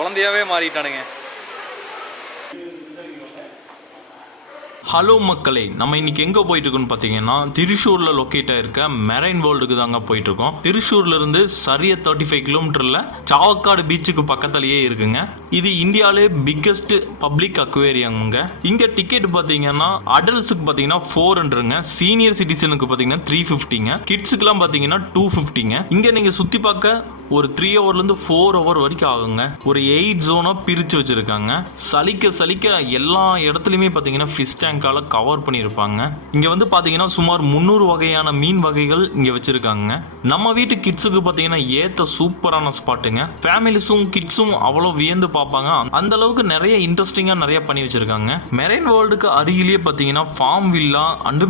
குழந்தையாவே மாறிட்டானுங்க. Hello மக்களே, நம்ம இன்னைக்கு எங்கே போயிட்டு இருக்கோம்னு பார்த்தீங்கன்னா திருச்சூரில் லொக்கேட் ஆயிருக்க மெரைன் வேர்ல்டுக்கு தாங்க போயிட்டு இருக்கோம். திருச்சூர்ல இருந்து சரியா 35 கிலோமீட்டரில் சாவக்காடு பீச்சுக்கு பக்கத்துலயே இருக்குங்க. இது இந்தியாவிலே பிக்கெஸ்ட் பப்ளிக் அக்வேரியம்ங்க. இங்கே டிக்கெட் பார்த்தீங்கன்னா அடல்ட்ஸுக்கு பார்த்தீங்கன்னா 400ங்க, சீனியர் சிட்டிசனுக்கு பார்த்தீங்கன்னா 350ங்க, கிட்ஸுக்குலாம் பார்த்தீங்கன்னா 250ங்க. இங்கே நீங்கள் சுற்றி பார்க்க ஒரு 3 ஹவர்லேருந்து 4 ஹவர் வரைக்கும் ஆகுங்க. ஒரு 8 ஜோனாக பிரித்து வச்சுருக்காங்க. சலிக்க எல்லா இடத்துலையுமே பார்த்தீங்கன்னா ஃபிஷ் டேங்கால கவர் பண்ணியிருப்பாங்க. இங்கே வந்து பார்த்தீங்கன்னா சுமார் 300 வகையான மீன் வகைகள் இங்கே வச்சுருக்காங்க. நம்ம வீட்டு கிட்ஸுக்கு பார்த்தீங்கன்னா ஏற்ற சூப்பரான ஸ்பாட்டுங்க. ஃபேமிலிஸும் கிட்ஸும் அவ்வளோ வியந்து பார்ப்பாங்க. அந்த அளவுக்கு நிறைய இன்ட்ரெஸ்டிங்காக நிறைய பண்ணி வச்சுருக்காங்க. மெரைன் வேர்ல்டுக்கு அருகிலேயே பார்த்தீங்கன்னா farm villa and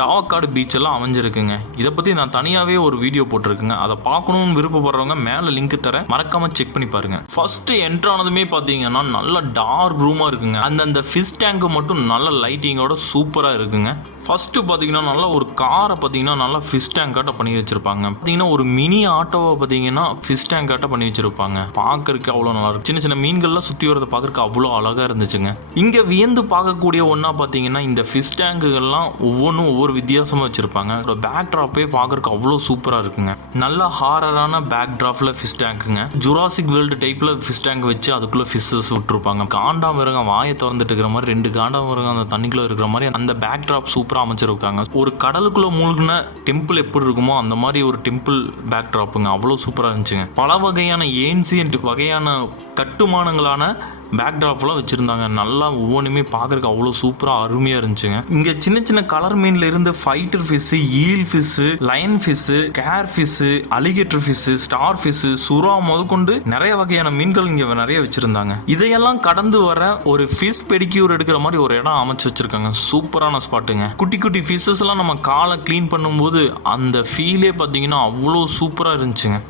Chavakkad beach எல்லாம் அமைஞ்சிருக்குங்க. இதை பற்றி நான் தனியாகவே ஒரு வீடியோ போட்டிருக்குங்க. அதை பார்க்கணும்னு விருப்பப்படுறவங்க மேல லிங்க் தர மறக்காம செக் பண்ணி பாருங்க. ஃபர்ஸ்ட் என்டர் ஆனதுமே பாத்தீங்கன்னா நல்ல டார்க் ரூமா இருக்குங்க. அந்த ஃபிஷ் டேங்க் மட்டும் நல்ல லைட்டிங்கோட சூப்பரா இருக்குங்க. ஃபர்ஸ்ட் பாத்தீங்கன்னா நல்ல ஒரு காரை பாத்தீங்கன்னா நல்லா ஃபிஷ் டேங்க் ஆட்ட பண்ணி வச்சிருப்பாங்க. பாத்தீங்கன்னா ஒரு மினி ஆட்டோவை பாத்தீங்கன்னா ஃபிஷ் டேங்க் ஆட்ட பண்ணி வச்சிருப்பாங்க. பாக்குறதுக்கு அவ்வளவு நல்லா இருக்கு. சின்ன சின்ன மீன்கள்லாம் சுத்தி வரத பாக்குறதுக்கு அவ்வளவு அழகா இருந்துச்சுங்க. இங்க வியந்து பார்க்கக்கூடிய ஒன்னா பாத்தீங்கன்னா இந்த ஃபிஷ் டேங்குகள்லாம் ஒவ்வொன்றும் ஒவ்வொரு வித்தியாசமா வச்சிருப்பாங்க. பேக் டிராப்பே பாக்குறதுக்கு அவ்வளவு சூப்பரா இருக்குங்க. நல்ல ஹாரரான பேக் டிராப் ஃபிஷ் டேங்குங்க. ஜுராசிக் வேர்ல்டு டைப்ல ஃபிஷ் டேங்க் வச்சு அதுக்குள்ள ஃபிஷஸ் விட்டுருப்பாங்க. காண்டாமிருகம் வாயை திறந்துட்டு இருக்கிற மாதிரி 2 காண்டாமிருகம் அந்த தண்ணிக்குள்ள இருக்கிற மாதிரி அந்த பேக் டிராப் சூப்பரா அமைச்சிருக்காங்க. ஒரு கடலுக்குள்ள மூழ்கின டெம்பிள் எப்படி இருக்குமோ அந்த மாதிரி ஒரு டெம்பிள் பேக் டிராப்புங்க. அவ்வளவு சூப்பரா இருந்துச்சுங்க. பல வகையான ஏன்சியன்ட் வகையான கட்டுமானங்களான பேக் டிராப்லாம் வச்சுருந்தாங்க. நல்லா ஒவ்வொன்றுமே பார்க்குறதுக்கு அவ்வளோ சூப்பராக அருமையாக இருந்துச்சுங்க. இங்கே சின்ன சின்ன கலர் மீனில் இருந்து fighter fish, eel fish, lion fish, gar fish, alligator fish, star fish, சுறா முதற்கொண்டு நிறைய வகையான மீன்கள் இங்கே நிறைய வச்சுருந்தாங்க. இதையெல்லாம் கடந்து வர ஒரு ஃபிஷ் பெடிக்யூர் எடுக்கிற மாதிரி ஒரு இடம் அமைச்சு வச்சுருக்காங்க. சூப்பரான ஸ்பாட்டுங்க. குட்டி குட்டி ஃபிஷ்ஷஸ் எல்லாம் நம்ம காலை க்ளீன் பண்ணும்போது அந்த ஃபீலே பார்த்தீங்கன்னா அவ்வளோ சூப்பராக இருந்துச்சுங்க.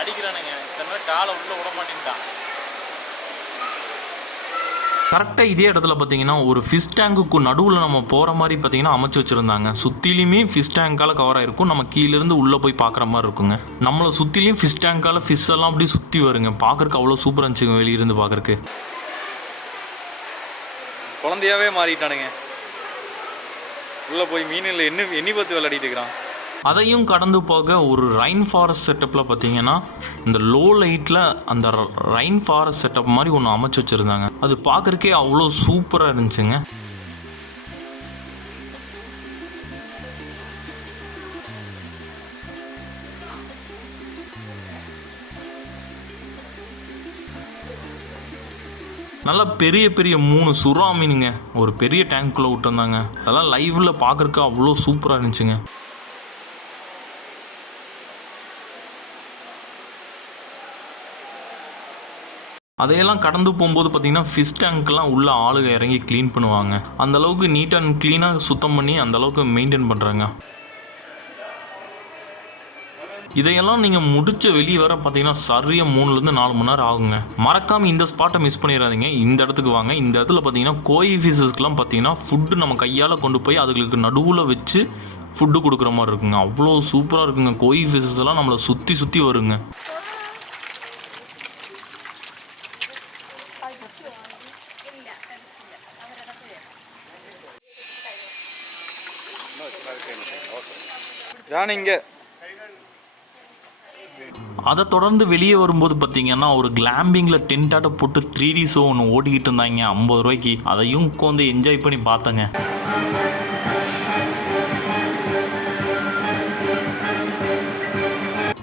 அடிக்கிறானுங்க. காலை உள்ள விட மாட்டேன்ட்டான். கரெக்டாக இதே இடத்துல பார்த்தீங்கன்னா ஒரு ஃபிஷ் டேங்குக்கு நடுவில் நம்ம போகிற மாதிரி பார்த்தீங்கன்னா அமைச்சு வச்சுருந்தாங்க. சுற்றிலையுமே ஃபிஷ் டேங்கால் கவர் ஆகிருக்கும். நம்ம கீழேருந்து உள்ளே போய் பார்க்குற மாதிரி இருக்குங்க. நம்மளை சுற்றிலையும் ஃபிஷ் டேங்கால் ஃபிஷ் எல்லாம் அப்படி சுற்றி வருங்க. பார்க்குறக்கு அவ்வளோ சூப்பராக இருந்துச்சுங்க வெளியிருந்து பார்க்குறக்கு. குழந்தையாவே மாறிட்டானுங்க. உள்ளே போய் மீனில் எண்ணி பார்த்து விளையாடிட்டு இருக்கிறான். அதையும் கடந்து போக ஒரு ரைன் ஃபாரஸ்ட் செட்டப்பில் பார்த்தீங்கன்னா இந்த லோ லைட்டில் அந்த ரைன் ஃபாரஸ்ட் செட்டப் மாதிரி ஒன்று அமைச்சு வச்சுருந்தாங்க. அது பார்க்குறக்கே அவ்வளோ சூப்பராக இருந்துச்சுங்க. நல்லா பெரிய பெரிய 3 சுறா மீனுங்க ஒரு பெரிய டேங்க்குள்ளே விட்டுருந்தாங்க. அதெல்லாம் லைவில் பார்க்குறக்கு அவ்வளோ சூப்பராக இருந்துச்சுங்க. அதையெல்லாம் கடந்து போகும்போது பார்த்தீங்கன்னா ஃபிஷ் டேங்க்லாம் உள்ள ஆளுங்க இறங்கி க்ளீன் பண்ணுவாங்க. அந்த அளவுக்கு நீட் அண்ட் க்ளீனாக சுத்தம் பண்ணி அந்த அளவுக்கு மெயின்டைன் பண்ணுறாங்க. இதையெல்லாம் நீங்கள் முடிச்ச வெளியே வர பார்த்தீங்கன்னா சரியாக 3லேருந்து 4 மணி நேரம் ஆகுங்க. மறக்காமல் இந்த ஸ்பாட்டை மிஸ் பண்ணிடாதீங்க. இந்த இடத்துக்கு வாங்க. இந்த இடத்துல பார்த்தீங்கன்னா கோய் ஃபிஷஸ்க்குலாம் பார்த்தீங்கன்னா ஃபுட்டு நம்ம கையால் கொண்டு போய் அதுகளுக்கு நடுவில் வச்சு ஃபுட்டு கொடுக்குற மாதிரி இருக்குங்க. அவ்வளோ சூப்பராக இருக்குங்க. கோய் ஃபிஷஸ் எல்லாம் நம்மளை சுற்றி வருங்க. அதை தொடர்ந்து வெளியே வரும்போது பார்த்தீங்கன்னா ஒரு கிளாம்பிங்கில் டென்ட்டாட்ட போட்டு 3D ஷோ ஒன்று ஓட்டிக்கிட்டு இருந்தாங்க 50 ரூபாய்க்கு. அதையும் உட்காந்து என்ஜாய் பண்ணி பார்த்தேங்க.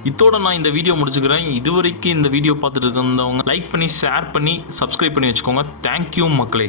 இதோட நான் இந்த வீடியோ முடிச்சுக்கிறேன். இதுவரைக்கும் இந்த வீடியோ பார்த்துட்டு இருந்தவங்க லைக் பண்ணி ஷேர் பண்ணி சப்ஸ்கிரைப் பண்ணி வச்சுக்கோங்க. தேங்க்யூ மக்களே.